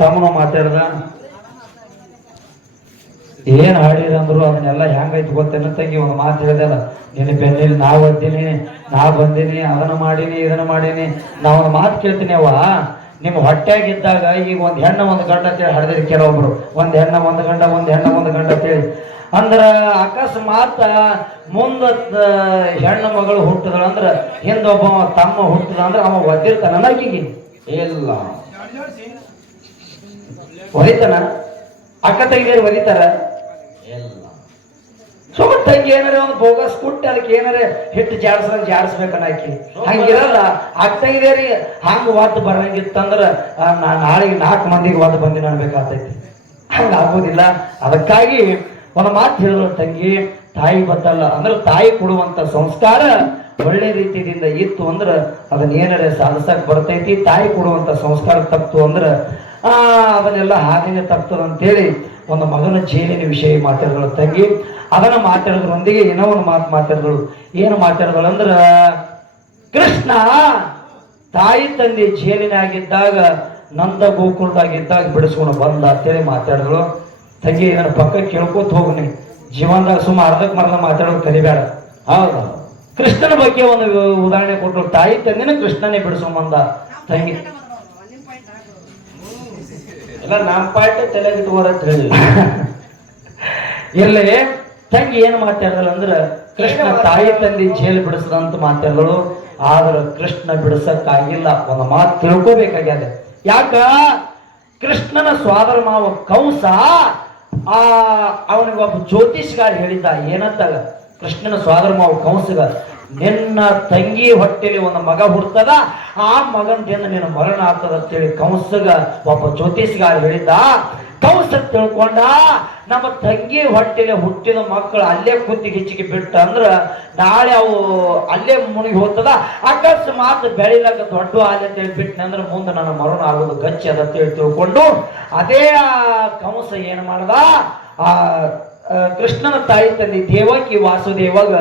ತಮ್ಮನ ಮಾತಾಡ್ದ ಏನ್ ಹಾಡಿರ ಅಂದ್ರು ಅದನ್ನೆಲ್ಲ ಹೆಂಗೈತಿ ಗೊತ್ತೇನ ತಂಗಿ ಒಂದು ಮಾತು ಹೇಳ್ದಲ್ಲ, ನಿನ್ನ ಬೆನ್ನಿಲ್ ನಾ ಬಂದೀನಿ ನಾ ಬಂದೀನಿ, ಅದನ್ನ ಮಾಡೀನಿ, ಇದನ್ನ ಮಾಡೀನಿ. ನಾ ಒಂದು ಮಾತು ಕೇಳ್ತೀನಿ ಅವ ನಿಮ್ಮ ಹೊಟ್ಟೆಗಿದ್ದಾಗ ಈಗ ಒಂದ್ ಹೆಣ್ಣ ಒಂದು ಗಂಡ ಅಂತೇಳಿ ಹಡ್ದಿರಿ ಕೆಲವೊಬ್ರು. ಒಂದ್ ಹೆಣ್ಣ, ಒಂದು ಗಂಡ, ಒಂದ್ ಹೆಣ್ಣ, ಒಂದು ಗಂಡ ಅಂತೇಳಿ ಅಂದ್ರ ಅಕಸ್ಮಾತ್ ಮುಂದ ಹೆಣ್ಣು ಮಗಳು ಹುಟ್ಟದಳ ಅಂದ್ರ, ಹಿಂದೊಬ್ಬ ತಮ್ಮ ಹುಟ್ಟದ ಅಂದ್ರ ಅವ ಒದ್ದಿರ್ತಾನ ನನಗೀಗಿ ಇಲ್ಲ. ಹೊಡಿತಾನ ಅಕ್ಕ ತಂಗಿಯರು ಹೊಡಿತಾರ ಇಲ್ಲ. ಸುಮ್ಮನೆ ತಂಗಿ ಏನಾರ ಒಂದು ಬೋಗಸ್ ಕುಟ್ಟ ಅದಕ್ಕೆ ಏನಾರ ಹಿಟ್ಟು ಜಾಡ್ಸಂಗ್ ಜಾಡಿಸ್ಬೇಕನ್ನ ಆಕಿ. ಹಂಗಿರಲ್ಲ ಅಕ್ಕ ತಂಗಿದೇರಿ ಹಂಗ ಒದ್ದು ಬರಂಗಿತ್ತಂದ್ರ ನಾಳೆಗೆ ನಾಲ್ಕು ಮಂದಿಗೆ ಒದ್ದು ಬಂದಿನ ಅನ್ಬೇಕಾಗ್ತೈತಿ. ಹಂಗ ಆಗೋದಿಲ್ಲ. ಅದಕ್ಕಾಗಿ ಒಂದು ಮಾತು ಹೇಳಿದ್ರು ತಂಗಿ ತಾಯಿ ಬತ್ತಲ್ಲ ಅಂದ್ರೆ ತಾಯಿ ಕೊಡುವಂತ ಸಂಸ್ಕಾರ ಒಳ್ಳೆ ರೀತಿಯಿಂದ ಇತ್ತು ಅಂದ್ರ ಅದನ್ನ ಏನಾರ ಸಾಧಿಸಕ್ ಬರ್ತೈತಿ. ತಾಯಿ ಕೊಡುವಂತ ಸಂಸ್ಕಾರ ತಪ್ಪು ಅಂದ್ರ ಅದನ್ನೆಲ್ಲ ಹಾಗೇನೆ ತಪ್ತದ ಅಂತೇಳಿ ಒಂದು ಮಗನ ಜೇನಿನ ವಿಷಯ ಮಾತಾಡಿದಳು ತಂಗಿ. ಅದನ್ನ ಮಾತಾಡೋದ್ರೊಂದಿಗೆ ಏನೋ ಒಂದು ಮಾತು ಮಾತಾಡಿದಳು. ಏನು ಮಾತಾಡಿದಳು ಅಂದ್ರೆ, ಕೃಷ್ಣ, ತಾಯಿ ತಂದೆ ಜೇನಿನಾಗಿದ್ದಾಗ ನಂದ ಗೋಕುಲದಾಗಿದ್ದಾಗ ಬಿಡಿಸ್ಕೊಂಡು ಬಂದ ಅಂತೇಳಿ ಮಾತಾಡಿದಳು. ತಂಗಿ, ನನ್ನ ಪಕ್ಕ ಕೇಳ್ಕೊತ ಹೋಗ್ನಿ ಜೀವನದಾಗ ಸುಮ್ಮ ಅರ್ಧಕ್ಕೆ ಮರದ ಮಾತಾಡೋದು ಕಲಿಬೇಡ. ಹೌದು. ಕೃಷ್ಣನ ಬಗ್ಗೆ ಒಂದು ಉದಾಹರಣೆ ಕೊಟ್ಟರು ತಾಯಿ ತಂದೆನ ಕೃಷ್ಣನೇ ಬಿಡಿಸ್ಕೊಂಬಂದ ತಂಗಿ ನಮ್ಮ ಪಾಠ ತಲೆಗಿಟ್ಕೋರ ಅಂತ ಹೇಳಿ. ಇಲ್ಲಿ ತಂಗಿ ಏನ್ ಮಾತಾಡ್ದಲ್ಲ ಅಂದ್ರೆ ಕೃಷ್ಣ ತಾಯಿ ತಂದೆ ಜೇಲ್ ಬಿಡಿಸದಂತ ಮಾತಾಡ್ದಳು. ಆದ್ರ ಕೃಷ್ಣ ಬಿಡಿಸಕ್ಕಾಗಿಲ್ಲ ಒಂದು ಮಾತು ತಿಳ್ಕೋಬೇಕಾಗ್ಯದ. ಯಾಕ? ಕೃಷ್ಣನ ಸ್ವಾದರ ಮಾವ ಕಂಸ ಆ ಅವನಿಗೊಬ್ಬ ಜ್ಯೋತಿಷ್ಗಾರ ಹೇಳಿದ್ದ ಏನಂತಾಗ? ಕೃಷ್ಣನ ಸ್ವಾದರ ಮಾವ ಕಂಸಗ ನಿನ್ನ ತಂಗಿ ಹೊಟ್ಟೆಲಿ ಒಂದು ಮಗ ಹುಡ್ತದ ಆ ಮಗನಿಂದ ನಿನ್ನ ಮರಣ ಆಗ್ತದ ಅಂತೇಳಿ ಕಂಸಗ ಒಬ್ಬ ಜ್ಯೋತಿಷ್ಗಾರ ಹೇಳಿದ್ದ. ಕಂಸ ತಿಳ್ಕೊಂಡ ನಮ್ಮ ತಂಗಿ ಹೊಟ್ಟೆಲೆ ಹುಟ್ಟಿದ ಮಕ್ಕಳು ಅಲ್ಲೇ ಕುತ್ತಿಗೆ ಹೆಚ್ಚಿಗೆ ಬಿಟ್ಟ ಅಂದ್ರ ನಾಳೆ ಅವು ಅಲ್ಲೇ ಮುಳುಗಿ ಹೋಗ್ತದ. ಅಕಸ್ಮಾತ್ ಬೆಳಿಲಕ್ಕ ದೊಡ್ಡ ಆಲೆ ಅಂತೇಳಿ ಬಿಟ್ಟ ಅಂದ್ರೆ ಮುಂದೆ ನನ್ನ ಮರಣ ಆಗೋದು ಗಚ್ಚಿ ಅದ ಅಂತೇಳಿ ತಿಳ್ಕೊಂಡು ಅದೇ ಆ ಕಂಸ ಏನು ಮಾಡ್ದ? ಆ, ಕೃಷ್ಣನ ತಾಯಿ ತಂದೆ ದೇವಕಿ ವಾಸುದೇವಾಗ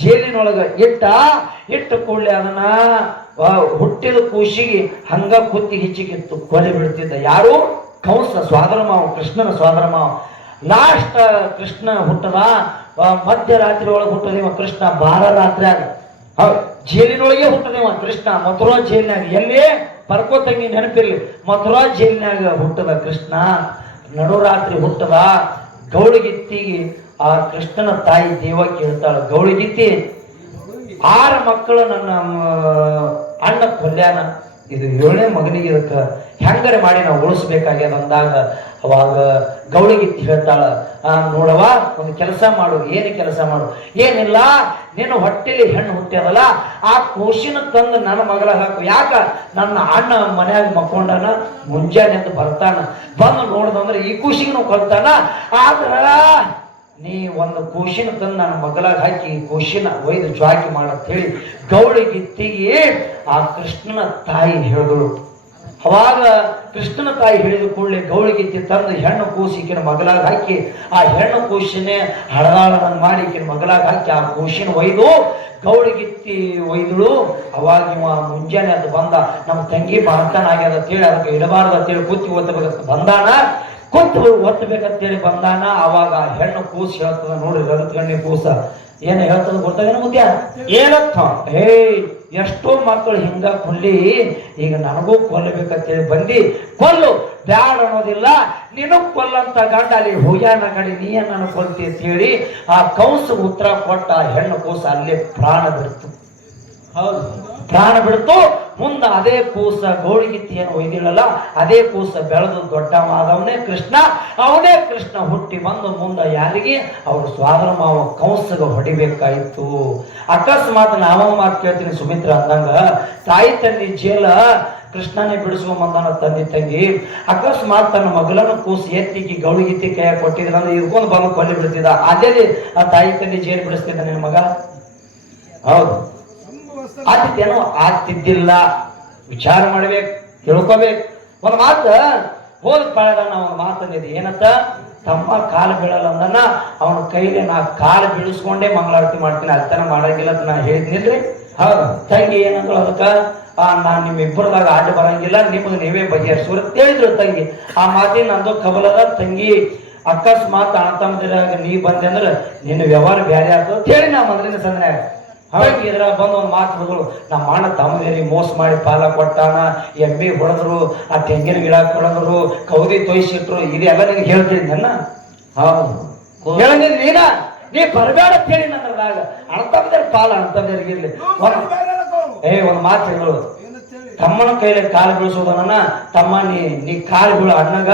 ಜೇಲಿನೊಳಗ ಇಟ್ಟ ಇಟ್ಟ ಕೂಡಲೇ ಅದನ್ನ ಹುಟ್ಟಿದ ಕೂಸಿಗೆ ಹಂಗ ಕುತ್ತಿ ಹಿಚ್ಚಿಕಿತ್ತು, ಕೊಲೆ ಬಿಡ್ತಿದ್ದ ಯಾರು? ಕಂಸ ಸ್ವಾದರ ಮಾವ ಕೃಷ್ಣನ ಸ್ವಾದರ ಮಾವ ಲಾಸ್ಟ್ ಕೃಷ್ಣ ಹುಟ್ಟದ ಮಧ್ಯರಾತ್ರಿ ಒಳಗೆ ಹುಟ್ಟದೇವ ಕೃಷ್ಣ, ಬಾರ ರಾತ್ರಿ ಆಗ ಜೇಲಿನೊಳಗೆ ಹುಟ್ಟದೇವ ಕೃಷ್ಣ, ಮಥುರಾ ಜೈಲಿನಾಗ ಎಲ್ಲಿ? ಪರ್ಕೋ ತಂಗಿ ನೆನಪಿರ್ಲಿ. ಮಥುರಾ ಜೈಲಿನಾಗ ಹುಟ್ಟದ ಕೃಷ್ಣ, ನಡುರಾತ್ರಿ ಹುಟ್ಟದ ಗೌಳಿಗಿತ್ತಿಗೆ ಆ ಕೃಷ್ಣನ ತಾಯಿ ದೇವ ಕೇಳ್ತಾಳ ಗೌಳಿಗಿತ್ತಿ ಆರು ಮಕ್ಕಳು ನನ್ನ ಅಣ್ಣ ಕೊಲ್ಯಾನ ಇದು ಏಳನೇ ಮಗನಿಗೆ ಇದಕ್ಕೆ ಹೆಂಗರೆ ಮಾಡಿ ನಾವು ಉಳಿಸ್ಬೇಕಾಗ್ಯದ ಅಂದಾಗ ಅವಾಗ ಗೌಳಿಗಿತ್ತು ಹೇಳ್ತಾಳ ನೋಡವ ಒಂದು ಕೆಲಸ ಮಾಡು, ಏನು ಕೆಲಸ ಮಾಡು? ಏನಿಲ್ಲ, ನಿನ್ನ ಹೊಟ್ಟೆಲಿ ಹೆಣ್ಣು ಹುಟ್ಟ್ಯದಲ್ಲ ಆ ಕೋಶಿನ ತಂದು ನನ್ನ ಮಗಳ ಹಾಕು. ಯಾಕ? ನನ್ನ ಅಣ್ಣ ಮನೆಯಾಗ ಮಕ್ಕೊಂಡನ ಮುಂಜಾನೆ ಅಂತ ಬರ್ತಾನ. ಬಂದು ನೋಡ್ದಂದ್ರೆ ಈ ಕೂಸಿಗೆ ಕಲ್ತಾನ. ಆದ್ರ ನೀ ಒಂದು ಕೋಶಿನ ತಂದು ನನ್ನ ಮಗಲಾಗ ಹಾಕಿ, ಕೋಶಿನ ಒಯ್ದು ಜ್ವಾಕಿ ಮಾಡಂತ ಹೇಳಿ ಗೌಳಿಗಿತ್ತಿಗೆ ಆ ಕೃಷ್ಣನ ತಾಯಿ ಹೇಳಿದಳು. ಅವಾಗ ಕೃಷ್ಣನ ತಾಯಿ ಹೇಳಿದ ಕೂಡಲೇ ಗೌಳಿಗಿತ್ತಿ ತಂದು ಹೆಣ್ಣು ಕೂಸಿ ಈಕಿನ ಮಗಳಾಗ ಹಾಕಿ, ಆ ಹೆಣ್ಣು ಕೂಸಿನೇ ಹಳದಾಳನಂಗ್ ಮಾಡಿ ಈಕಿನ ಮಗಳಾಗ ಹಾಕಿ, ಆ ಕೂಸಿನ ಒಯ್ದು ಗೌಳಿಗಿತ್ತಿ ಒಯ್ದಳು. ಅವಾಗ ಇವ ಮುಂಜಾನೆ ಅದು ಬಂದ, ನಮ್ಮ ತಂಗಿ ಬಾಳ್ತಾನ ಆಗ್ಯದ ಅಂತೇಳಿ ಅದಕ್ಕೆ ಇಡಬಾರ್ದು ಅಂತೇಳಿ ಕೂತಿ ಓದಬೇಕಂತ ಬಂದಾನ. ಕುಂತು ಹೇಳಿ ಬಂದಾನ, ಅವಾಗ ಹೆಣ್ಣು ಕೂಸ್ ಹೇಳ್ತದ ನೋಡ್ರಿ ಗಣ್ಯ ಕೂಸ. ಏನು ಹೇಳ್ತದ ಗೊತ್ತಾಗೇನು ಮುದ್ಯ ಏನತ್ತ ಹೇ, ಎಷ್ಟೋ ಮಕ್ಕಳು ಹಿಂಗ ಕೊಲ್ಲಿ ಈಗ ನನಗೂ ಕೊಲ್ಲಬೇಕಂತೇಳಿ ಬಂದಿ, ಕೊಲ್ಲು, ಬ್ಯಾಡ ಅನ್ನೋದಿಲ್ಲ ನಿನಗ್ ಕೊಲ್ಲಂತ ಗಂಡ ಅಲ್ಲಿ ಹೋಗ್ಯಾನ ಕಡೆ ನೀ ನಾನು ಕೊಲ್ತಿ ಅಂತ ಹೇಳಿ ಆ ಕಂಸ ಉತ್ತರ ಕೊಟ್ಟ ಹೆಣ್ಣು ಕೂಸ ಅಲ್ಲೇ ಪ್ರಾಣ ಬಿಡ್ತು. ಹೌದು. ಪ್ರಾಣ ಬಿಡ್ತು. ಮುಂದ ಅದೇ ಕೂಸ ಗೌಳಿಗಿತ್ತಿ ಏನು ಒಯ್ದಿಲ್ಲಲ್ಲ ಅದೇ ಕೂಸ ಬೆಳೆದು ದೊಡ್ಡ ಮಾದವನೇ ಕೃಷ್ಣ. ಅವನೇ ಕೃಷ್ಣ ಹುಟ್ಟಿ ಬಂದು ಮುಂದ ಯಾರಿಗೆ? ಅವರು ಸ್ವಾದರ ಮಾವ ಕಂಸಗ ಹೊಡಿಬೇಕಾಯ್ತು. ಅಕಸ್ಮಾತ್ ನಾವ ಮಾತು ಕೇಳ್ತೀನಿ ಸುಮಿತ್ರ ಅಂದಂಗ, ತಾಯಿ ತಂದಿ ಜೇಲ ಕೃಷ್ಣನೇ ಬಿಡಿಸುವ ಮಂದನ ತಂದೆ ತಂಗಿ, ಅಕಸ್ಮಾತ್ ತನ್ನ ಮಗಳನ್ನ ಕೂಸ ಎತ್ತಿಗೆ ಗೌಳಿಗಿತ್ತಿ ಕೈ ಕೊಟ್ಟಿದ್ರೆ ಇರ್ಕೊಂಡು ಬಂದು ಕೊಲ್ಲಿ ಬಿಡ್ತಿದ್ದ. ಅದೇ ಆ ತಾಯಿ ತಂದೆ ಜೇಲ್ ಬಿಡಿಸ್ತಿದ್ದ ನಿನ್ನ ಮಗ? ಹೌದು. ಆತಿದ್ದೇನೋ ಆಗ್ತಿದ್ದಿಲ್ಲ ವಿಚಾರ ಮಾಡ್ಬೇಕು, ತಿಳ್ಕೋಬೇಕು. ಒಂದು ಮಾತು ಹೋದ ಪಾಳದ ಅವನ ಏನತ್ತ ಏನಂತ? ತಮ್ಮ ಕಾಲು ಬೀಳಲ್ಲ ಅಂದನ್ನ ಅವನ ಕೈಲಿ ನಾ ಕಾಲು ಬೀಳಿಸ್ಕೊಂಡೇ ಮಂಗಳಾರತಿ ಮಾಡ್ತೀನಿ. ಅರ್ಥನ ಮಾಡಂಗಿಲ್ಲ ಅಂತ ನಾ ಹೇಳಿದ್ನಿಲ್ರಿ. ಹೌದು. ತಂಗಿ ಏನಂದ್ರು ಅದಕ್ಕೆ? ಆ ನಿಮ್ಮ ನಿಮ್ ಇಬ್ಬರದಾಗ ಆಟ ಬರಂಗಿಲ್ಲ. ನಿಮಗೆ ನೀವೇ ಬಗೆಹರಿಸೋರು ಅಂತ ಹೇಳಿದ್ರು ತಂಗಿ. ಆ ಮಾತಿ ನಂದು ಕಬಲದ. ತಂಗಿ, ಅಕಸ್ಮಾತ್ ಅಣ್ಣತಮ್ಮದಿರಾಗ ನೀ ಬಂದೆ ಅಂದ್ರೆ ನಿನ್ನ ವ್ಯವಹಾರ ಬ್ಯಾರೆ ಆಗ್ತದೆ ಹೇಳಿ ನಾ ಮೊದಲಿನ ಸಂದನ್ಯಾಗ ಹಾಗಾಗಿ ಇದ್ರ ಬಂದ ಒಂದು ಮಾತು ಹುಡುಗರು ನಮ್ಮ ಅಣ್ಣ ಮೋಸ ಮಾಡಿ ಪಾಲ ಕೊಟ್ಟಾನ ಎಮ್ಮಿ ಹೊಡೆದ್ರು ಆ ತೆಂಗಿನ ಗಿಡ ಕಳೆದ್ರು ಕೌದಿ ತೊಯ್ಸಿಟ್ರು ಇದೆಲ್ಲ ನಿನಗೆ ಹೇಳ್ತೀನಿ ನನ್ನ? ಹೌದು. ಹೇಳಂಗಿದ್ ನೀನ? ನೀ ಬರಬೇಡ ಕೇಳಿ ಹೇಳಿ ನನ್ನದಾಗ ಅಣ್ಣ ಪಾಲ ಅಣ್ತಮ್ಮದೇರಿಗಿರ್ಲಿ ಇರ್ಲಿ. ಏ ಒಂದ್ ಮಾತು ಹೇಳು. ತಮ್ಮನ ಕೈಲಿ ಕಾಲು ಬೀಳಿಸೋದನ್ನ ತಮ್ಮ ನೀ ನೀ ಕಾಲು ಬೀಳು ಅಣ್ಣಗ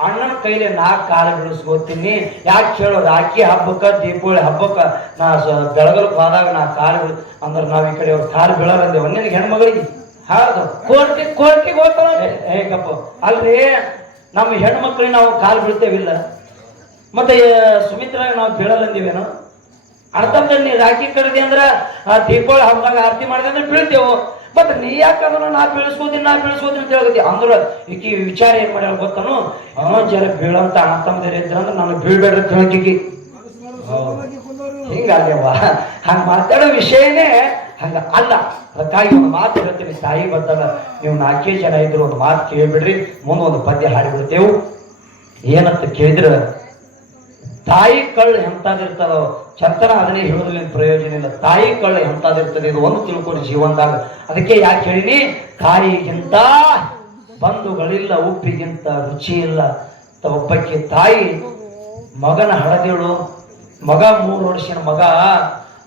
ಅಣ್ಣನ ಕೈಲಿ ನಾಲ್ಕು ಕಾಲು ಬಿಡಿಸ್ಕೋತೀನಿ. ಯಾಕೆ ಕೇಳೋದು? ಅಕ್ಕಿ ಹಬ್ಬಕ್ಕ ದೀಪಾವಳಿ ಹಬ್ಬಕ್ಕ ನಾ ಸ- ಬೆಳಗಲ್ಕ್ ಹೋದಾಗ ನಾ ಕಾಲು ಬಿಡ ಅಂದ್ರೆ ನಾವು ಈ ಕಡೆ ಅವ್ರು ಕಾಲು ಬೀಳಾರಂದೆ ಒಂದಿನ ಹೆಣ್ಮಗಳಿಗೆ? ಹೌದು ಕೋರ್ಟಿ ಕೋರ್ಟಿಗೆ ಹೋಗ್ತಾರ ಏ ಕಪ್ಪ. ಅಲ್ರಿ ನಮ್ಮ ಹೆಣ್ಮಕ್ಳಿಗೆ ನಾವು ಕಾಲು ಬೀಳ್ತೇವಿಲ್ಲ. ಮತ್ತೆ ಸುಮಿತ್ರಾಗ ನಾವು ಬೀಳಲ್ಲಂದೀವೇನು? ಅರ್ಥಂದ್ರೆ ನೀ ರಾಖಿ ಕರೆದಿ ಅಂದ್ರೆ ದೀಪಾವಳಿ ಹಬ್ಬದಾಗ ಆರತಿ ಮಾಡಿದೆ ಅಂದ್ರೆ ಬೀಳ್ತೇವು. ಮತ್ತೆ ನೀ ಯಾಕೆ ಅದನ್ನ ನಾ ಬೆಳೆಸೋದಿನ ನಾ ಬೆಳೆಸೋದಿನ ಅಂತ ಹೇಳಕತ್ತಿ ಅಂದ್ರ ಈಕಿ ವಿಚಾರ ಏನ್ ಮಾಡ್ಯಾಳ ಗೊತ್ತನು? ಇನ್ನೊಂದ್ ಜನ ಬೀಳಂತ ಅಣ್ಣ ಅಂದ್ರೆ ಇದ್ರಂದ್ರ ನಾನು ಬೀಳ್ಬೇಡ್ರಿ ಅಂತ ಹೇಳಕಿಕ್ಕಿ ಹಿಂಗಲ್ಲೇವ ಹಂಗ ಮಾತಾಡೋ ವಿಷಯನೇ ಹಂಗ ಅಲ್ಲ. ಅದಕ್ಕಾಗಿ ಒಂದು ಮಾತು ಹೇಳ್ತೀನಿ ತಾಯಿ ಬರ್ತಲ್ಲ ನೀವು ನಾಲ್ಕೇ ಜನ ಇದ್ರು ಒಂದು ಮಾತು ಕೇಳ್ಬಿಡ್ರಿ. ಮುಂದೆ ಒಂದು ಪದ್ಯ ಹಾಡಿಬಿಡ್ತೇವು ಏನಂತ ಕೇಳಿದ್ರ? ತಾಯಿ ಕಳ್ಳು ಎಂತಾದಿರ್ತಾರೋ ಚಂತನ ಅದನ್ನೇ ಹೇಳೋದ್ರಲ್ಲಿ ಪ್ರಯೋಜನ ಇಲ್ಲ. ತಾಯಿ ಕಳ್ಳು ಎಂತಾದಿರ್ತದೆ ಇದು ಒಂದು ತಿಳ್ಕೊಂಡು ಜೀವನದಾಗ. ಅದಕ್ಕೆ ಯಾಕೆ ಹೇಳಿನಿ? ತಾಯಿಗಿಂತ ಬಂಧುಗಳಿಲ್ಲ, ಉಪ್ಪಿಗಿಂತ ರುಚಿ ಇಲ್ಲ. ಒಬ್ಬಕ್ಕೆ ತಾಯಿ ಮಗನ ಹಳದಿಳು, ಮಗ ಮೂರು ವರ್ಷದ ಮಗ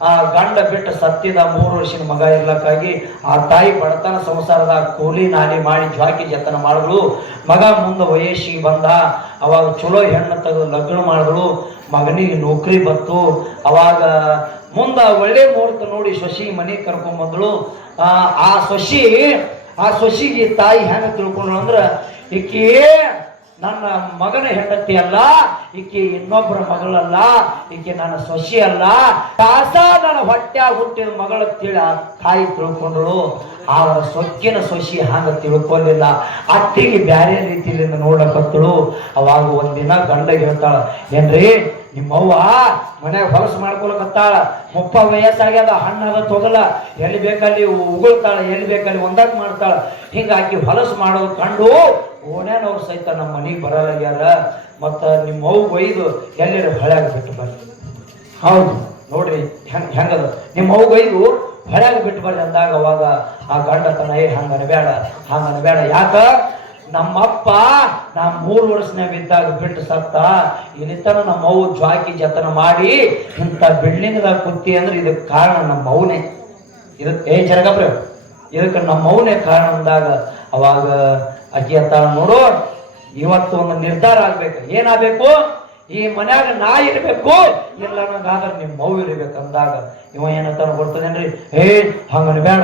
ಆ ಗಂಡ ಬಿಟ್ಟು ಸತ್ತಿದ ಮೂರು ವರ್ಷದ ಮಗ ಇರ್ಲಕ್ಕಾಗಿ ಆ ತಾಯಿ ಬಡತನ ಸಂಸಾರದ ಕೂಲಿ ನಾಲಿ ಮಾಡಿ ಜ್ವಾಕಿ ಜತನ ಮಾಡಿದ್ರು ಮಗ ಮುಂದೆ ವಯಸ್ಸಿಗೆ ಬಂದ, ಅವಾಗ ಚಲೋ ಹೆಣ್ಣು ತೆಗೆದು ಲಗ್ನ ಮಾಡಿದ್ರು ಮಗನಿಗೆ ನೌಕರಿ ಬಂತು. ಅವಾಗ ಮುಂದ ಒಳ್ಳೆ ಮುಹೂರ್ತ ನೋಡಿ ಶಶಿ ಮನೆಗೆ ಕರ್ಕೊಂಡ್ ಬಂದಳು. ಆ ಸೊಸಿ ಆ ಸೊಸಿಗೆ ತಾಯಿ ಹೆಂಗ ತಿಳ್ಕೊಂಡ್ಳು ಅಂದ್ರ, ಈಕಿ ನನ್ನ ಮಗನ ಹೆಂಡತಿ ಅಲ್ಲ, ಈಕೆ ಇನ್ನೊಬ್ಬರ ಮಗಳಲ್ಲ, ಈಕೆ ನನ್ನ ಸೊಸಿ ಅಲ್ಲ. ಕಾಸ ನನ್ನ ಹೊಟ್ಟೆ ಹುಟ್ಟಿದ ಮಗಳ ತಿಳ ತಾಯಿ ತಿಳ್ಕೊಂಡಳು, ಅವರ ಸೊಕ್ಕಿನ ಸೊಸಿ ಹಂಗ ತಿಳ್ಕೊಂಡಿಲ್ಲ. ಅತ್ತಿಗೆ ಬ್ಯಾರೆ ರೀತಿಯಿಂದ ನೋಡಕತ್ತಳು ಅವಾಗ ಒಂದಿನ ಗಂಡ ಹೇಳ್ತಾಳ, ಏನ್ರಿ, ನಿಮ್ಮವ್ವ ಮನ್ಯಾಗ ಹೊಲಸು ಮಾಡ್ಕೊಳಕತ್ತಾಳ, ಮುಪ್ಪ ವಯಸ್ಸಾಗ್ಯದ ಹಣ್ಣದ ತೊಗಲ, ಎಲ್ಲಿ ಬೇಕಲ್ಲಿ ಉಗುಳ್ತಾಳ, ಎಲ್ಲಿ ಬೇಕಲ್ಲಿ ಒಂದಾಗ್ ಮಾಡ್ತಾಳ. ಹಿಂಗಾಗಿ ಹೊಲಸು ಮಾಡೋದು ಕಂಡು ಓಣ್ಯಾನವ್ರು ಸಹಿತ ನಮ್ಮ ಮನೆಗೆ ಬರಲಾಗ್ಯಾರ ಮತ್ತ ನಿಮ್ಮ ಅವು ಒಯ್ದು ಎಲ್ಲರ ಹೊಳ್ಯಾಗ ಬಿಟ್ಟು ಬರ್ರಿ ಹೌದು. ನೋಡ್ರಿ ಹೆಂಗೆ ಹೆಂಗದ? ನಿಮ್ಮ ಅವು ಒಯ್ದು ಹೊಳ್ಯಾಗ ಬಿಟ್ಟು ಬರ್ರಿ ಅಂದಾಗ ಅವಾಗ ಆ ಗಂಡ ತನ ಏ ಹಂಗೆ ಅನ್ಬೇಡ ಹಂಗೆ ಅನ್ಬೇಡ ಯಾಕ? ನಮ್ಮಪ್ಪ ನಾ ಮೂರು ವರ್ಷನಾಗ ಇದ್ದಾಗ ಬಿಟ್ಟು ಸತ್ತ ಇನ್ನಿತನ ನಮ್ಮ ಅವು ಜ್ವಾಕಿ ಜತನ ಮಾಡಿ ಇಂಥ ಬಿಲ್ಡಿಂಗ್ದಾಗ ಕುತ್ತಿ ಅಂದ್ರೆ ಇದಕ್ಕೆ ಕಾರಣ ನಮ್ಮ ಮೌನೆ ಇದಕ್ಕೆ ಏ ಜರಗಬ್ರ ಇದಕ್ಕೆ ನಮ್ಮ ಮೌನೆ ಕಾರಣ ಅಂದಾಗ ಅವಾಗ ಅಕ್ಕಿ ಅಂತ ನೋಡು ಇವತ್ತು ಒಂದು ನಿರ್ಧಾರ ಆಗ್ಬೇಕು. ಏನಾಗಬೇಕು? ಈ ಮನ್ಯಾಗ ನಾ ಇರ್ಬೇಕು. ಇಲ್ಲ ನಂಗಾದ್ರೆ ನಿಮ್ಮ ಮೌ ಇರ್ಬೇಕು ಅಂದಾಗ ಇವ ಏನಂತಾನ ಬರ್ತದೇನ್ರಿ ಏ ಹಂಗನ್ ಬೇಡ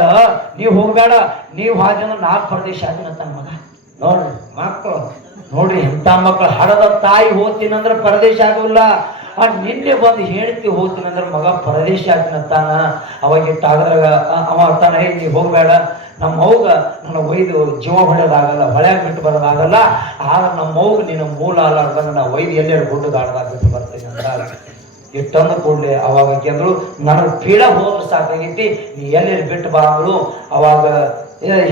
ನೀವ್ ಹೋಗ್ಬೇಡ ನೀವು ಹಾಗೆ ಅಂದ್ರೆ ನಾ ಪ್ರದೇಶ ಆಗಿನಂತ ಮಗ. ನೋಡ್ರಿ. ಮಕ್ಕಳು ನೋಡ್ರಿ ಎಂತ ಮಕ್ಕಳು ಹಡದ ತಾಯಿ ಹೋಗ್ತೀನಂದ್ರೆ ಪರದೇಶ ಆಗೋಲ್ಲ. ಆ ನಿನ್ನೆ ಬಂದು ಹೇಳ್ತಿ ಹೋಗ್ತೀನಂದ್ರೆ ಮಗ ಪರದೇಶ ಆಗ್ತಾನ ಅವಾಗ ಇಟ್ಟಾಗದ್ರಾಗ ಅವ ಅಂತಾನ ಹೇ ನೀ ಹೋಗ್ಬೇಡ. ನಮ್ಮ ಮೌಗ ನನ್ನ ಒಯ್ದು ಜೀವ ಹೊಡೆಯೋದಾಗಲ್ಲ ಹೊಳ್ಯಾಗ ಬಿಟ್ಟು ಬರೋದಾಗಲ್ಲ. ಆದ್ರೆ ನಮ್ಮ ಮೌಗ ನಿನ್ನ ಮೂಲ ಅಲ್ಲಾರ್ದಂಗ ನಾ ಒಯ್ದು ಎಲ್ಲೆರಡು ಗುಡ್ಡು ದಾಡದಾಗ ಬಿಟ್ಟು ಬರ್ತೀನಿ ಅಂತ ಇಟ್ಟಂದು ಕೂಡಲೇ ಅವಾಗ ಕೇಂದ್ರ ನನಗೆ ಪೀಡ ಹೋದ್ರೆ ಸಾಕಾಗೈತಿ, ನೀ ಎಲ್ಲೆಲ್ಲಿ ಬಿಟ್ಟು ಬಾ ಅವಾಗ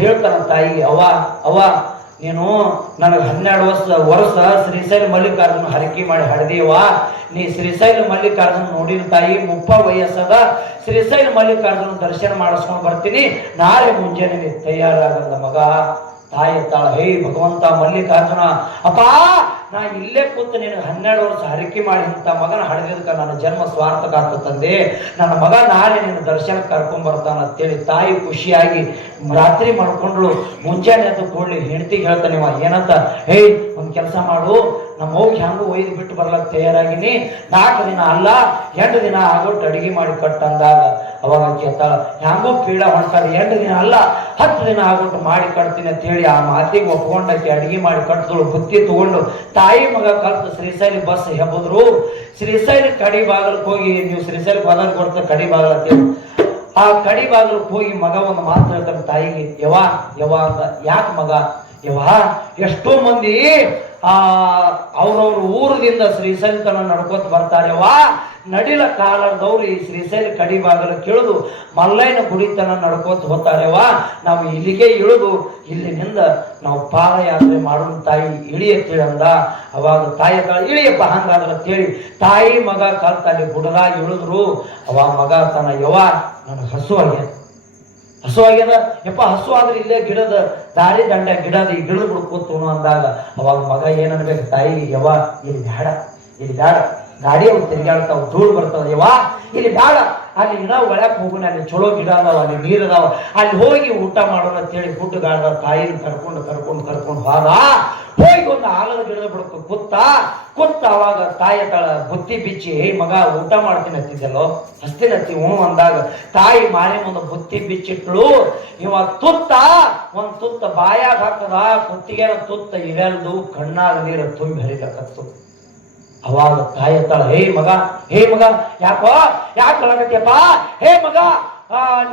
ಹೇಳ್ತಾನ ತಾಯಿ ಅವ ಅವ್ವ ನೀನು ನನಗೆ ಹನ್ನೆರಡು ವರ್ಷ ವರ್ಷ ಶ್ರೀಶೈಲ ಮಲ್ಲಿಕಾರ್ಜುನ ಹರಕೆ ಮಾಡಿ ಹಡ್ದೀವ ನೀ ಶ್ರೀಶೈಲ ಮಲ್ಲಿಕಾರ್ಜುನ ನೋಡಿನ ತಾಯಿ ಮುಪ್ಪ ವಯಸ್ಸದ ಶ್ರೀಶೈಲ ಮಲ್ಲಿಕಾರ್ಜುನ ದರ್ಶನ ಮಾಡಿಸ್ಕೊಂಡು ಬರ್ತೀನಿ. ನಾಳೆ ಮುಂಜಾನೆ ನೀ ತಯಾರಾಗಂದ ಮಗ. ತಾಯಿ ತಾಳ, ಹೇ ಭಗವಂತ ಮಲ್ಲಿಕಾರ್ಜುನ, ಅಪ್ಪ ನಾ ಇಲ್ಲೇ ಕೂತು ನೀನು ಹನ್ನೆರಡು ವರ್ಷ ಹರಕೆ ಮಾಡಿ ಇಂಥ ಮಗನ ಹಡಗಿದ್ಕ ನನ್ನ ಜನ್ಮ ಸ್ವಾರ್ಥಕ ಅಂತ ತಂದೆ. ನನ್ನ ಮಗ ನಾಳೆ ನಿನ್ನ ದರ್ಶನ ಕರ್ಕೊಂಡ್ ಬರ್ತಾನ ಅಂತೇಳಿ ತಾಯಿ ಖುಷಿಯಾಗಿ ರಾತ್ರಿ ಮಾಡ್ಕೊಂಡ್ಳು ಮುಂಜಾನೆ ಅಂತ ಕೂಡಲಿ ಹೆಂಡತಿಗೆ ಹೇಳ್ತಾನೆ ಇವ, ಏನಂತ? ಹೇ, ಒಂದು ಕೆಲಸ ಮಾಡು. ನಮ್ಮ ಹೋಗಿ ಹ್ಯಾಂಗು ಒಯ್ದು ಬಿಟ್ಟು ಬರ್ಲಕ್ ತಯಾರಾಗಿನಿ. ನಾಲ್ಕು ದಿನ ಅಲ್ಲ, ಎಂಟು ದಿನ ಆಗೋಟ್ಟು ಅಡಿಗೆ ಮಾಡಿ ಕಟ್ ಅವಾಗ ಕೇಳ್ತಾಳ ಹ್ಯಾಂಗೋ ಪೀಡ ಮಾಡ್ತಾಳೆ ಎಂಟು ದಿನ ಅಲ್ಲ, ಹತ್ತು ದಿನ ಆಗ್ಬಿಟ್ಟು ಮಾಡಿ ಕಟ್ತೀನಿ ಅಂತ ಹೇಳಿ ಆ ಮಾತಿಗೆ ಒಪ್ಕೊಂಡಕ್ಕೆ ಅಡಿಗೆ ಮಾಡಿ ಕಟ್ಟಿದಳು ಬುತ್ತಿ ತಗೊಂಡು, ತಾಯಿ ಮಗ ಕಲ್ತು ಶ್ರೀಶೈಲಿ ಬಸ್ ಹೆಬ್ಬದ್ರು, ಶ್ರೀಶೈಲಿ ಕಡಿ ಬಾಗಿಲಕ್ಕೆ ಹೋಗಿ, ನೀವು ಶ್ರೀಶೈಲಿ ಬದಲ್ ಕೊಡ್ತ ಕಡಿ ಬಾಗಿಲು ಅಂತೇಳಿ ಆ ಕಡಿ ಬಾಗಿಲಕ್ಕೆ ಹೋಗಿ ಮಗ ಒಂದು ಮಾತು ಹೇಳ್ತಾನೆ, ತಾಯಿಗೆ ಯವಾ ಯವಾ ಅಂತ, ಯಾಕೆ ಮಗ? ಯವಾ ಎಷ್ಟೋ ಮಂದಿ, ಆ, ಅವ್ರವ್ರ ಊರದಿಂದ ಶ್ರೀಶೈಲ ತನ ಬರ್ತಾರೆ ಬರ್ತಾರೆವಾ ನಡಿಲ ಕಾಲದವ್ರು ಈ ಶ್ರೀಶೈಲ ಕಡಿ ಕೇಳಿದು ಮಲ್ಲೈನ ಮಲ್ಲಯ್ಯನ ಗುಡಿತನ ನಡ್ಕೋತ ಹೋಗ್ತಾರೆವಾ ನಾವು ಇಲ್ಲಿಗೆ ಇಳಿದು, ಇಲ್ಲಿನಿಂದ ನಾವು ಪಾದಯಾತ್ರೆ ಮಾಡೋ ತಾಯಿ ಇಳಿಯತ್ತೇಳಿ ಅಂದ. ಅವಾಗ ತಾಯಿ ತಾಳ ಇಳಿಯಪ್ಪ ಹಂಗಾದ್ರೆ ಅಂತೇಳಿ ತಾಯಿ ಮಗ ಕಲ್ತ ಅಲ್ಲಿ ಗುಡದಾಗಿ ಇಳಿದ್ರು. ಅವ ಮಗ ತನ್ನ ಯವ ನನಗೆ ಹಸುವಾಗ್ಯ ಆಗ್ಯದ ಹಸು ಆಗ್ಯದ ಯಪ್ಪ, ಹಸು ಆದ್ರೆ ಇಲ್ಲೇ ಗಿಡದ, ದಾರಿ ದಂಡ ಗಿಡದ ಈ ಗಿಡದ ಹುಡುಕೋತು ಅಂದಾಗ ಅವಾಗ ಮಗ ಏನನ್ಬೇಕು ತಾಯಿ ಯವ ಇಲ್ಲಿ ಬೇಡ ಇಲ್ಲಿ ಬೇಡ ಗಾಡಿ ಅವ್ರು ತಿರುಗಾಡ್ತಾವ ಧೂಳು ಬರ್ತಾವ ಯವಾ ಇಲ್ಲಿ ಬೇಡ. ಅಲ್ಲಿ ಗಿಡ ಒಳಕ್ ಹೋಗೋಣ, ಅಲ್ಲಿ ಚಲೋ ಗಿಡ ಅದಾವ, ಅಲ್ಲಿ ನೀರು ಅದಾವ. ಅಲ್ಲಿ ಹೋಗಿ ಊಟ ಮಾಡೋಣ ಅಂತೇಳಿ ಗುಡ್ಡಗಾಡ ತಾಯಿನ ಕರ್ಕೊಂಡು ಕರ್ಕೊಂಡು ಕರ್ಕೊಂಡು ಹೋದ. ಹೋಗಿ ಒಂದು ಆಲದ ಗಿಡದ ಬಿಡ್ತು ಕುತ್ತ ಕುತ್ತ ಅವಾಗ ತಾಯಿ ತಳ ಬುತ್ತಿ ಬಿಚ್ಚಿ ಹೇ ಮಗ, ಊಟ ಮಾಡ್ತೀನಿ ಹತ್ತಿದ್ದಲ್ಲೋ ಹಸ್ತಿನ ಹತ್ತಿ ಹ್ಞೂ ಅಂದಾಗ ತಾಯಿ ಮಾರಿ ಒಂದು ಬುತ್ತಿ ಬಿಚ್ಚಿಟ್ಳು ಇವ ತುತ್ತ, ಒಂದ್ ತುತ್ತ ಬಾಯಾಗ ಹಾಕದ ಕುತ್ತಿಗೆ ತುತ್ತ ಇವೆಲ್ದು ಕಣ್ಣಾಗ ನೀರು ತುಂಬಿ ಹರಿಲಕತ್ತು ಅವಾಗ ತಾಯಿ ತಾಳ ಹೇ ಮಗ ಹೇ ಮಗ, ಯಾಕೋ, ಯಾಕೆ ಕಳಕತ್ತಿಯಪ್ಪ ಹೇ ಮಗ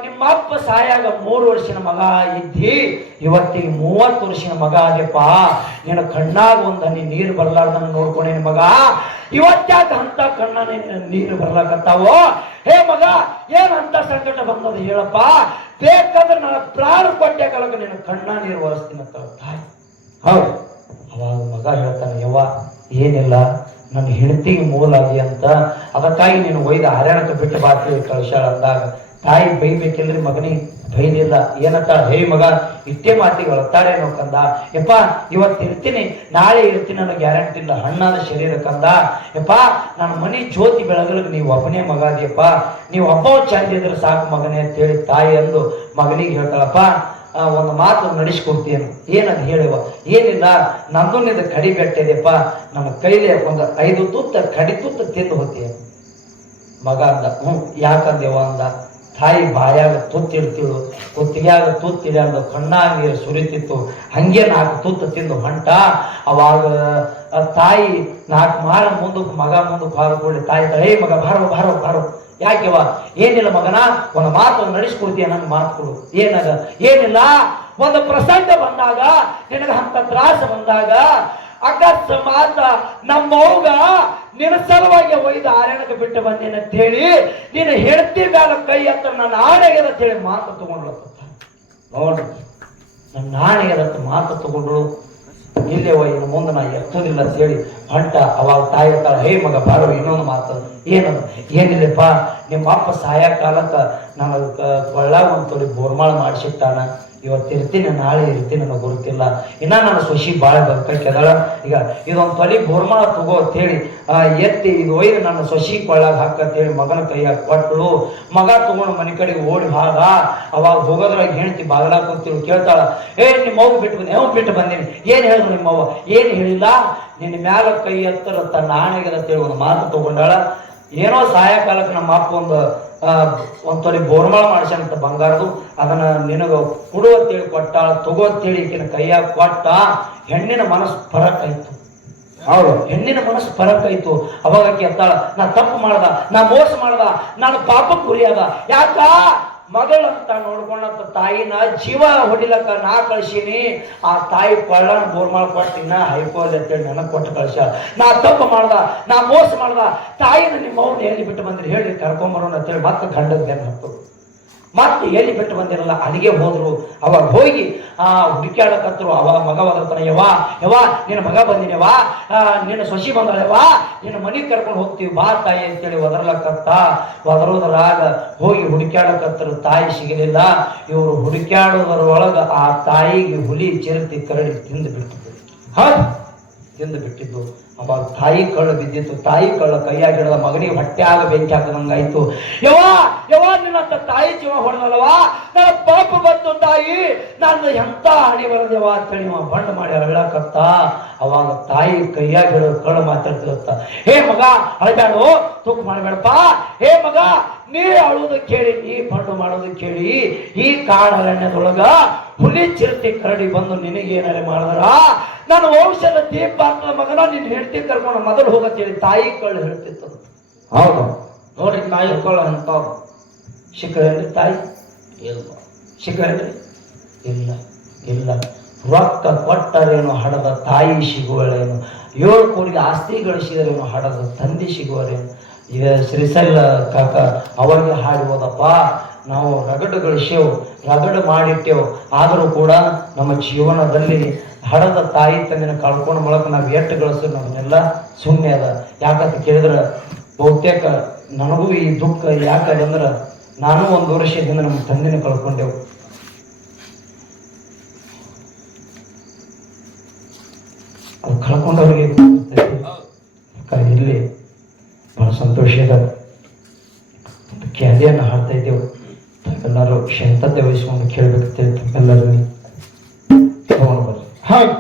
ನಿಮ್ಮ ಅಪ್ಪ ಸಾಯಾಗ ಮೂರು ವರ್ಷನ ಮಗ ಇದ್ದಿ, ಇವತ್ತಿಗೆ ಮೂವತ್ತು ವರ್ಷನ ಮಗ ಆದ್ಯಪ್ಪ ನಿನ್ನ ಕಣ್ಣಾಗ ಒಂದು ಹನಿ ನೀರು ಬರ್ಲಾರ್ದಂಗ ನೋಡ್ಕೊಂಡೇನಿ ಮಗ. ಇವತ್ತ್ಯಾಕ ಅಂತ ಕಣ್ಣ ನೀರು ಬರ್ಲಾಕತ್ತಾವೋ? ಹೇ ಮಗ, ಏನ್ ಅಂತ ಸಂಕಟ ಬಂದದ ಹೇಳಪ್ಪ. ಬೇಕಾದ್ರೆ ನನ್ನ ಪ್ರಾಣ ಕೊಟ್ಟೆ ಕಳಕ ನಿನ್ನ ಕಣ್ಣ ನೀರು ಒರೆಸ್ತೀನಿ ಅಂತ ಹೌದು. ಅವಾಗ ಮಗ ಹೇಳ್ತಾನೆ, ಯವ್ವ, ಏನಿಲ್ಲ ನನ್ನ ಹೆಂಡತಿಗೆ ಮೂಲ ಅದಿ ಅಂತ ಅದಕ್ಕಾಗಿ ನೀನು ಒಯ್ದ ಹರ್ಯಾಣಕ್ಕೆ ಬಿಟ್ಟು ಬಾಕಿ ಕಳಿಸ್ಯಾಳ ಅಂದಾಗ, ತಾಯಿ ಬೈಬೇಕಿಲ್ರಿ ಮಗನಿಗೆ ಬೈದಿಲ್ಲ ಏನಂತ ಹೇ ಮಗ, ಇಷ್ಟೇ ಮಾತಿಗೆ ಅನ್ನೋ ಕಂದ, ಯಪ್ಪ, ಇವತ್ತು ಇರ್ತೀನಿ, ನಾಳೆ ಇರ್ತೀನಿ ಅನ್ನೋ ಗ್ಯಾರಂಟಿ ಇಲ್ಲ, ಹಣ್ಣಾದ ಶರೀರ ಕಂದ. ಯಪ್ಪ, ನನ್ನ ಮನೆ ಜ್ಯೋತಿ ಬೆಳಗಲಿಗೆ ನೀವು ಒಬ್ಬನೇ ಮಗ ಅದಿಯಪ್ಪ ನೀವು ಒಬ್ಬ ಚಂದ ಇದ್ರೆ ಸಾಕು ಮಗನೇ ಅಂತ ಹೇಳಿ ತಾಯಿ ಅಂದು ಮಗನಿಗೆ ಹೇಳ್ತಾಳಪ್ಪ ಒಂದು ಮಾತು ನಡೆಸ್ಕೊಡ್ತೀಯನು ಏನದು ಹೇಳುವ? ಏನಿಲ್ಲ ನಂದೊಂದಿದ ನಿಂದ ಕಡಿ ಬೆಟ್ಟಿದೆಪ್ಪ ನನ್ನ ಕೈಲಿ ಒಂದು ಐದು ತುತ್ತ ಕಡಿ ತುತ್ತ ತಿಂದು ಹೋಗ್ತೀಯ ಮಗ ಅಂದ ಹ್ಞೂ ಯಾಕಂದೇವ ಅಂದ, ತಾಯಿ ಬಾಯಾಗ ತುತ್ತಿಡ್ತಿಳು, ಕುತ್ತಿಗೆಯಾಗ ತುತ್ತಿಡಿ ಅಂದ ಕಣ್ಣಾಗ ನೀರು ಸುರಿತಿತ್ತು. ಹಂಗೆ ನಾಲ್ಕು ತುತ್ತು ತಿಂದು ಹೊಂಟ. ಅವಾಗ ತಾಯಿ ನಾಲ್ಕು ಮಾರ ಮುಂದಕ್ಕೆ, ಮಗ ಮುಂದಕ್ಕೆ ಹಾರಿಕೊಳ್ಳಿ ತಾಯಿ ಹೇ ಮಗ, ಬಾರೋ ಬಾರೋ ಬಾರೋ. ಯಾಕೆವ ಏನಿಲ್ಲ ಮಗನ, ಒಂದು ಮಾತು ನಡೆಸ್ಕೊಡ್ತೀಯ ನನ್ನ ಮಾತು ಕೊಡು. ಏನದ? ಏನಿಲ್ಲ? ಒಂದು ಪ್ರಸಂಗ ಬಂದಾಗ, ನಿನಗೆ ಅಂತ ತ್ರಾಸ ಬಂದಾಗ, ಅಕಸ್ಮಾತ್ ನಮ್ಮವ್ಗ ನಿನ್ನ ಸಲುವಾಗಿ ಒಯ್ದ ಆರಣಕ್ಕೆ ಬಿಟ್ಟು ಬಂದೇನೆ ಅಂತ ಹೇಳಿ ನೀನು ಹೆಂಡತಿ ಮ್ಯಾಲ ಕೈ ಅಂತ ನನ್ನ ಆಣೆಗೆ ಅಂತ ಹೇಳಿ ಮಾತು ತಗೊಂಡ್ಳು ನೋಡ್ರಿ, ನನ್ನ ನಾಣಿಗೆದತ್ತ ಮಾತು ತಗೊಂಡ್ರು ಇಲ್ಲೇ ಇನ್ನು ಮುಂದೆ ನಾ ಎತ್ತೋದಿಲ್ಲ ಅಂತ ಹೇಳಿ ಹಂಟ ಅವಾಗ ತಾಯಿ ಇರ್ತಾಳ ಹೇ ಮಗ, ಬಾರೋ, ಇನ್ನೊಂದು ಮಾತು. ಏನದು? ಏನಿಲ್ಲಪ್ಪ, ನಿಮ್ಮ ಅಪ್ಪ ಸಾಯಕಾಲಕ್ಕೆ ನನಗೆ ಕೊಳ್ಳಾಗ ಒಂದು ತೊಲಿ ಬೋರ್ಮಾಳ ಮಾಡಿಸಿಟ್ಟಾನ. ಇವತ್ತು ಇರ್ತೀನಿ ನಾಳೆ ಇರ್ತೀನಿ ನನಗೆ ಗೊತ್ತಿಲ್ಲ ಇನ್ನ ನನ್ನ ಸೊಸಿ ಭಾಳ ಬದುಕಕ್ಕೆದಾಳ ಈಗ ಇದೊಂದು ತೊಲಿ ಬೋರ್ಮಾಳ ತಗೋ ಅಂತ ಆ, ಎತ್ತಿ ಇದು ಒಯ್ದು ನನ್ನ ಸೊಸಿ ಕೊಳ್ಳಾಗ ಹಾಕಂತೇಳಿ ಮಗನ ಕೈಯಾಗ ಕೊಟ್ಟಳು ಮಗ ತಗೊಂಡು ಮನೆ ಕಡೆಗೆ ಓಡಿ ಹಾಗ. ಅವಾಗ ಹೋಗೋದ್ರಾಗ ಹೆಣ್ತಿ ಬಾಗಲಾಗ ಕೂತಿಳು ಕೇಳ್ತಾಳ ಏ ನಿಮ್ಮ ಅವ್ವ ಬಿಟ್ಟು ಬಂದಿ ಅವ್ ಬಿಟ್ಟು ಬಂದೀನಿ. ಏನು ಹೇಳಿದ್ರು ನಿಮ್ಮವ್ವ ಏನು ಹೇಳಿಲ್ಲ? ನಿನ್ನ ಮ್ಯಾಲ ಕೈ ಎತ್ತರ ತನ್ನ ಆಣೆಗೆ ಅಂತೇಳಿ ಒಂದು ಮಾತು ತಗೊಂಡಾಳ. ಏನೋ ಸಾಯಂಕಾಲಕ್ಕೆ ನಮ್ಮ ಅಪ್ಪ ಒಂದು ಒಂದು ತೊಲಿ ಬೋರ್ಮಾಳ ಮಾಡ್ಸ್ಯಾನಂತ ಬಂಗಾರದು. ಅದನ್ನ ನಿನಗ ಕೊಡು ಅಂತೇಳಿ ಕೊಟ್ಟಾಳ. ತಗೋ ಅಂತೇಳಿ ಈಕಿನ ಕೈಯಾಗ ಕೊಟ್ಟ ಹೆಣ್ಣಿನ ಮನಸ್ಸು ಫರಕ್ ಆಯ್ತು ಹೌದು. ಹೆಣ್ಣಿನ ಮನಸ್ಸು ಫರಕ್ ಆಯ್ತು ಅವಾಗ ಆಕಿ ಎತ್ತಾಳ ನಾ ತಪ್ಪು ಮಾಡ್ದ ನಾ ಮೋಸ ಮಾಡ್ದ ನಾನು ಪಾಪಕ್ಕೆ ಕುರಿಯಾದ ಯಾಕ? ಮಗಳಂತ ನೋಡ್ಕೊಂಡಂತ ತಾಯಿನ ಜೀವ ಹೊಡಿಲಕ್ಕ ನಾ ಕಳ್ಸೀನಿ, ಆ ತಾಯಿ ಪಳ್ಳನ ಬೋರ್ ಕೊಟ್ಟಿನ ಹೈಕೋಲ್ ಅಂತೇಳಿ ನನಗೆ ಕೊಟ್ಟು ಕಳ್ಸ. ನಾ ತಪ್ಪು ಮಾಡ್ದ, ನಾ ಮೋಸ ಮಾಡ್ದ, ತಾಯಿನ ನಿಮ್ಮ ಹೇಳಿ ಬಿಟ್ಟು ಬಂದ್ರಿ? ಹೇಳಿ ಕರ್ಕೊಂಬರೋಣ ಅಂತೇಳಿ ಮತ್ತೆ ಗಂಡದ ಹತ್ತು ಮತ್ತೆ ಎಲ್ಲಿ ಬಿಟ್ಟು ಬಂದಿರಲ್ಲ? ಅಲ್ಲಿಗೆ ಹೋದ್ರು. ಅವಾಗ ಹೋಗಿ, ಆ ಹುಡುಕ್ಯಾಡಕತ್ರು ಅವ ಮಗ ಒದರ್ತಾನೆ ಯವಾ ಯವಾ ನಿನ್ನ ಮಗ ಬಂದಿನವಾ ನಿನ್ನ ಸೊಸಿ ಬಂದಳವಾ ನಿನ್ನ ಮನೆಗೆ ಕರ್ಕೊಂಡು ಹೋಗ್ತೀವಿ, ಬಾ ತಾಯಿ ಅಂತೇಳಿ ಒದರ್ಲಕತ್ತ. ಒದರೋದ್ರಾಗ ಹೋಗಿ ಹುಡುಕ್ಯಾಡಕತ್ತರು ತಾಯಿ ಸಿಗಲಿಲ್ಲ. ಇವರು ಹುಡುಕ್ಯಾಡೋದ್ರೊಳಗ ಆ ತಾಯಿಗೆ ಹುಲಿ, ಚಿರತಿ, ಕರಡಿ ತಿಂದು ಬಿಟ್ಟಿದ್ದು ಹೌದು, ತಿಂದು ಬಿಟ್ಟಿದ್ದು. ಅವಾಗ ತಾಯಿ ಕಳ್ಳ ಬಿದ್ದಿತ್ತು. ತಾಯಿ ಕಳ್ಳ ಕೈಯಾಗಿ ಹಿಡಿದ ಮಗನಿಗೆ ಹೊಟ್ಟೆ ಆಗ ಬೆಂಕಿ ಹಾಕದಂಗಾಯ್ತು ಯವಾ ಯವಾ ನಿನ್ನಂತ ತಾಯಿ ಜೀವ ಹೊಡೆದಲ್ವಾ ನನ್ನ ಪಾಪ ಬಂತು ತಾಯಿ. ನಾನು ಎಂತ ಹಣಿ ಬರದೇವ ಅಂತೇಳಿ ಇವ ಬಂಡ್ ಮಾಡಿ ಅಳಕತ್ತ ಅವಾಗ ತಾಯಿ ಕೈಯಾಗ ಹಿಡಿದು ಕಳ್ಳ ಮಾತಾಡ್ತಿರತ್ತ. ಹೇ ಮಗ, ಅಳಬ್ಯಾಡು? ತೂಕ ಮಾಡಬೇಡಪ್ಪ. ಹೇ ಮಗ ನೀ ಅಳುವುದು ಕೇಳಿ ನೀ ಬಂಡು ಮಾಡೋದು ಕೇಳಿ ಈ ಕಾಡರಣ್ಯದೊಳಗ ಹುಲಿ ಚಿರತೆ ಕರಡಿ ಬಂದು ನಿನಗೇನಾರೆ ಮಾಡಿದ್ರ? ನಾನು ವಂಶದ ದೀಪ ಮಗನ ನಿನ್ನ ಹೆಂಡತಿ ಕರ್ಕೊಂಡು ಮೊದಲು ಹೋಗತ್ತೇಳಿ. ತಾಯಿ ಕಳ್ಳು ಹೇಳ್ತಿತ್ತು. ಹೌದು. ನೋಡಿ ತಾಯಿ ಕಳ್ಳು ಅಂತ ಶಿಖರೇನ್ರಿ ತಾಯಿ? ಇಲ್ಲ. ಶಿಖರೇನ್ರಿ ಇಲ್ಲ ಇಲ್ಲ. ರೊಕ್ಕ ಕೊಟ್ಟರೇನು ಹಡದ ತಾಯಿ ಸಿಗುವಳೇನು? ಏಳು ಕೋಟಿಗೆ ಆಸ್ತಿ ಗಳಿಸಿದರೇನು ಹಡದ ತಂದೆ ಸಿಗುವರೇನು ಈಗ ಶ್ರೀಸೈಲ ಕಾಕ ಅವರಿಗೆ ಹಾಡಿ ಹೋದಪ್ಪ ನಾವು ರಗಡು ಗಳಿಸೇವು ರಗಡು ಮಾಡಿಟ್ಟೆವು. ಆದರೂ ಕೂಡ ನಮ್ಮ ಜೀವನದಲ್ಲಿ ಹಡದ ತಾಯಿ ತಂದಿನ ಕಳ್ಕೊಂಡು ಮೂಲಕ ನಾವು ಎಷ್ಟು ಗಳಿಸೋ ನಮ್ಮನ್ನೆಲ್ಲ ಸುಮ್ಮನೆ ಅದ. ಯಾಕಂತ ಕೇಳಿದ್ರೆ ಬಹುತೇಕ ನನಗೂ ಈ ದುಃಖ ಯಾಕಂದ್ರೆ ನಾನು ಒಂದು ವರ್ಷದಿಂದ ನಮ್ಮ ತಂದೆನ ಕಳ್ಕೊಂಡೆವು. ಅದು ಕಳ್ಕೊಂಡವ್ರಿಗೆ. ಇಲ್ಲಿ ಸಂತೋಷ ಇದೆ ಒಂದು ಖ್ಯಾಲಿಯನ್ನು ಹಾಡ್ತಾ ಇದ್ದೇವೆ. ತಾವೆಲ್ಲರೂ ಶಂತತೆ ವಹಿಸ್ಕೊಂಡು ಕೇಳಬೇಕು ತಮ್ಮೆಲ್ಲರೂ ತಗೊಂಡು ಹಾಗೆ.